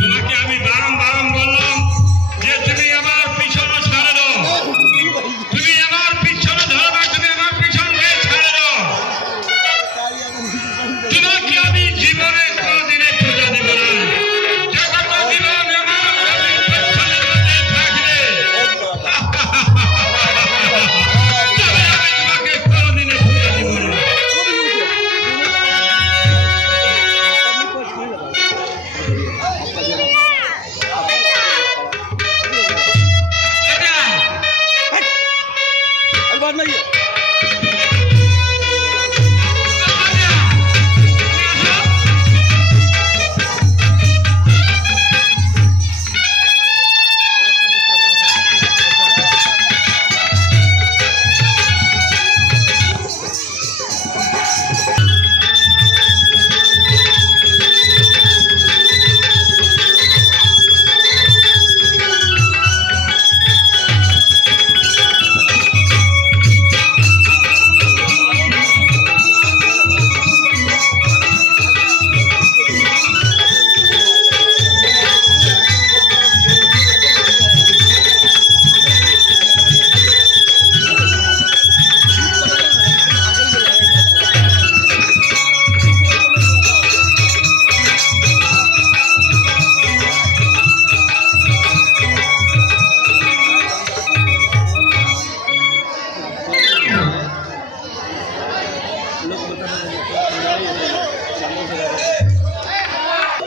তোমাকে আমি বারংবার বললাম যে তুমি আমার পিছনে ছাড়ে দাও, তুমি আমার পিছনে ধরো না, তুমি আমার পিছনে ছাড়ে দাও। তোমাকে আমি জীবনে কোনদিনে পূজা দিব না। যতটা জীবন আমার পেছনের মধ্যে থাকবে তবে আমি তোমাকে কোনদিনে পূজা দিব না।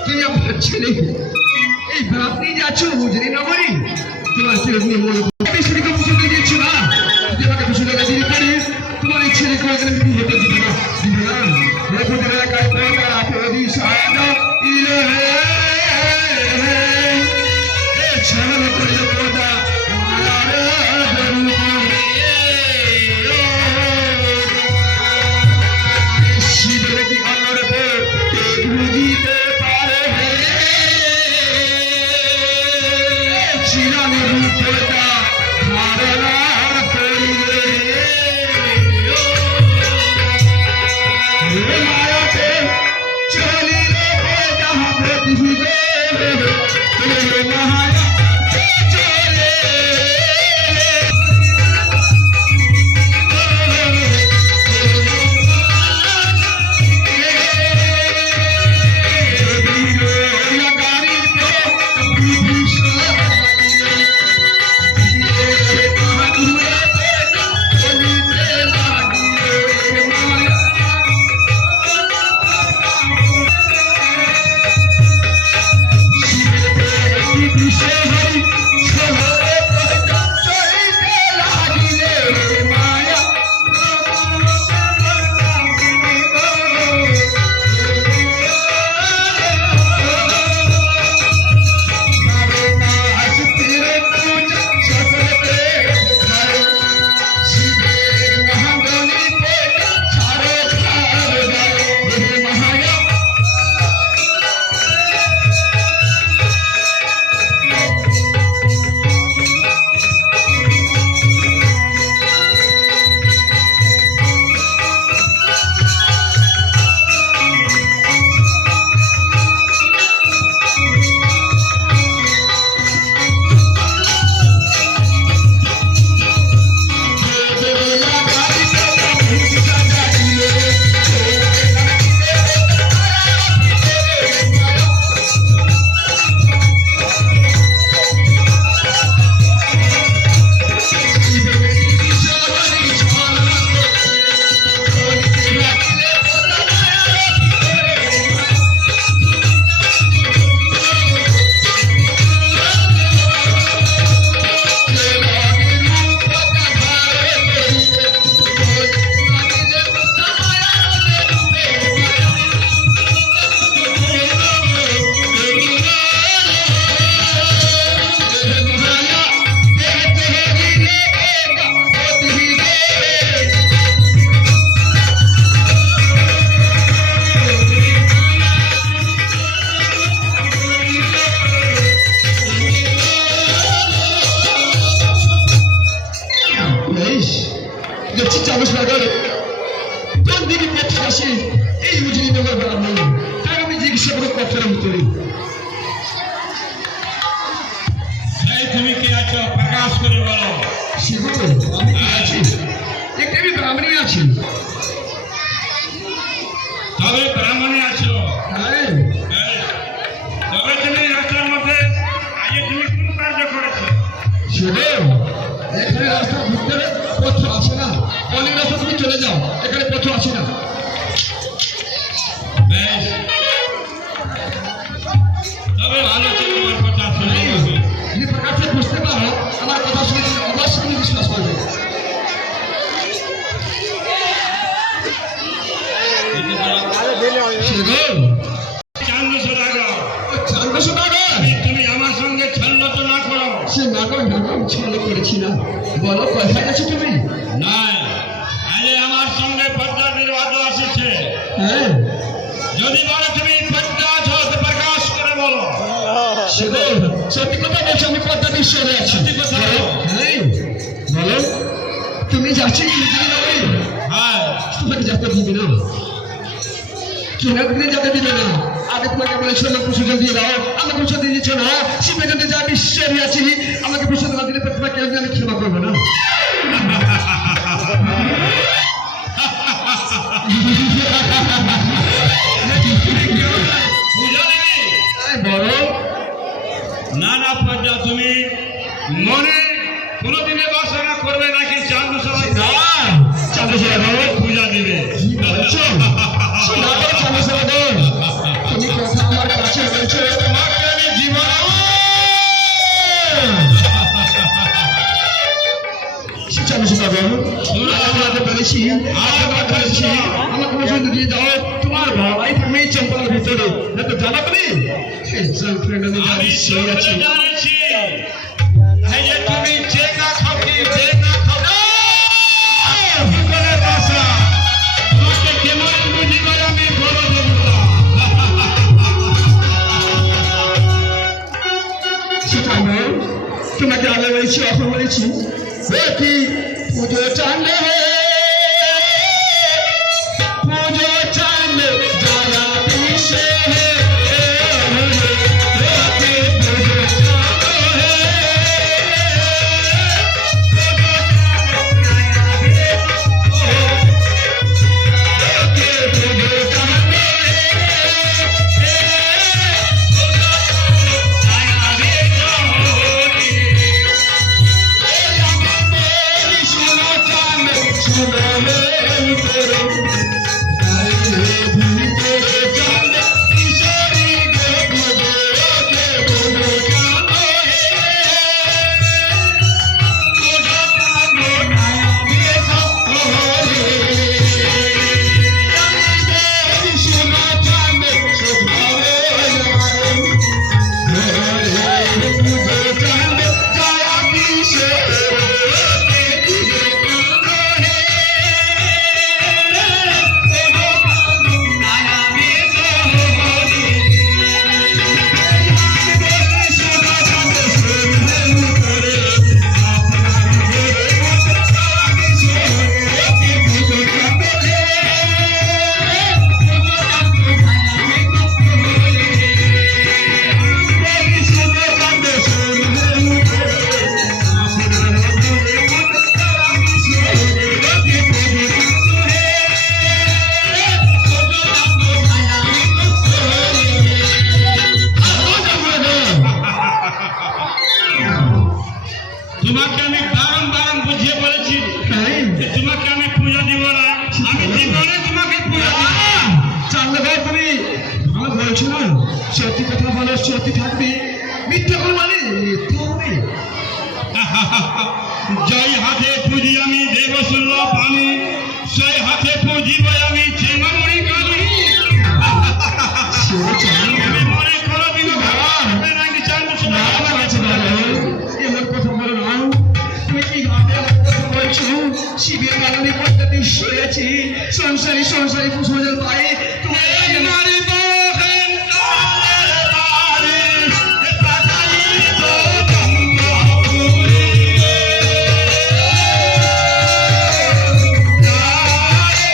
তুমি আমার ছেলে এই ভাব নিয়ে যাচ্ছ বুঝলি না বলি তোমার ছেলে তুমি মনে বেশিকে পছন্দ দিচ্ছ না। যদি আমাকে পছন্দ না দিতে পারি তোমার এই ছেলে করে গেলে তুমি হেঁটে দিবে না, দিবে না। দেখো যারা কাজ করে তারা আপনি সাহায্য ইলে ছাড়া করে পড়া শিবের কি অন্যর বুঝিতে পারে চিরানি রূপটা ধারণা করিলে মায়াতে চলিলে যাহা প্রতি কোন দিকে পথে আসে এই উজনি নগর ব্রাহ্মণ, তাই আমি জিজ্ঞাসা করে কথার ভিতরে। এই তুমি কে আছো প্রকাশ করে বলো। শিব আমি কে আছি? একটি আমি ব্রাহ্মণী আছি। তবে ব্রাহ্মণে আছো? হ্যাঁ। এই, তবে তুমি রাস্তার মধ্যে আজ তুমি কোন কার্য করেছো? শিব এখানে রাস্তার ভিতরে পথ আসে না, অনেক রাস্তা তুমি চলে যাও, এখানে পথ আসে না। বেশ, তবে ভালো তো তোমার কথা শুনে আমি। যদি প্রকাশে বুঝতে পারো আমার কথা শুনে তুমি অবশ্যই তুমি বিশ্বাস করবে। চান্দ সদাগর, চান্দ সদাগর, তুমি আমার সঙ্গে ছল্ল তো না করো। সে নাগর নাগর ছল করেছি না, বলো কোথায় গেছো তুমি? না, আজ আমার সঙ্গে পদ্মাদির বাদ আসছে। হ্যাঁ যদি বলো তুমি পদ্মা আছো তো প্রকাশ করে বলো। শিব সত্যি কথা বলছো, আমি পদ্মা ঈশ্বরে আছি। সত্যি কথা বলো। হ্যাঁ বলো, তুমি যাচ্ছি হ্যাঁ, তোমাকে যেতে দিবে না, কেন তুমি যেতে দিবে না? আগে তোমাকে বলেছিল প্রসূজন দিয়ে দাও, আমাকে প্রসূজন দিয়ে দিচ্ছ না। শিবের জন্য যা বিশ্বাসী আছি, আমাকে প্রসূজন না দিলে তোমাকে আমি ক্ষমা করবো না। বুঝা নেবে? বলো না না পদ্মা, তুমি মনে কোনোদিনে বাসনা করবে নাকি চান্দ সবাই না চাঁদ সদাগর, পূজা দিবে? কি বলছো? সদাগর, চাঁদ সদাগর, তুমি কথা আমার কাছে বলছো, তোমাকে আমি জীবন চাঁদ সদাগর, আমাকে বলেছি আমাকে পছন্দ দিয়ে দাও, তোমার ভাই থাকবে এই চম্পার ভিতরে, না তো জানা বলি আমি সব জানেছি। এই যে তুমি যে না খাও কি যে না খাও কি করে বাসা, তোমাকে কেমন বুঝি করে আমি বড় দেবতা। তোমাকে আগে বলেছি, এখন বলেছি কি পুজো চাঁদে পুজো চাঁদে যারা পিসে তোমাকে আমি বারণ বুঝিয়ে বলেছি যে তোমাকে আমি পূজা দিব না, আমি জীবনে তোমাকে পূজা দিব না। চাঁদা তুমি ভালো বলছো না, সত্যি কথা বলো, সত্যি থাকবে, মিথ্যা কথা মানে মিথ্যা হবে। জয় হাতে পুঁজি আমি দেব শূন্য পানি, সেই হাতে পুঁজিব আমি চেঙ্গামণি কালী। তুমি মনে করো বিনো নাকি চান্দ এমন কথা বলো না, তুমি কি ভাবে আমার কথা বলছো? শিবের কারণে পদ্ধতি সেরেছি, সংসারী সংসারী পুষ্পজল পায়ে তোমার নারী বহেন নারী পাতালি তো গঙ্গাপুরী। নারী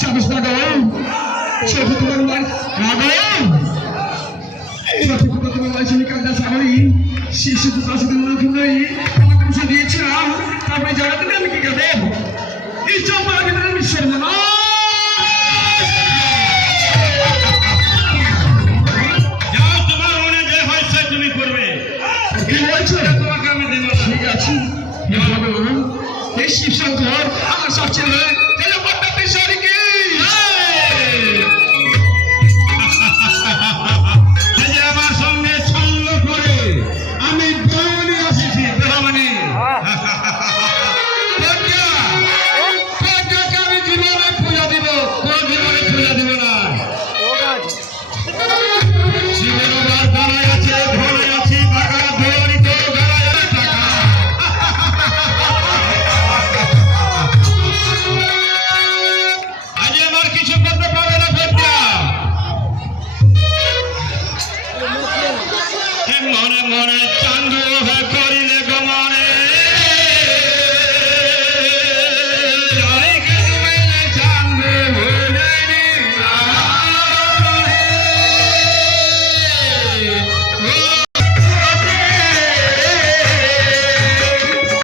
চাবস না গো ছোট তোমার মার ছোট তোমার মার সঙ্গে কাজটা সামরি শিশু তো কাছে মুখ নই আমাকে মুছে দিয়েছিলাম তারপরে জানাতে আমি কি করবো এই চম্পা আমি সর্বনাশ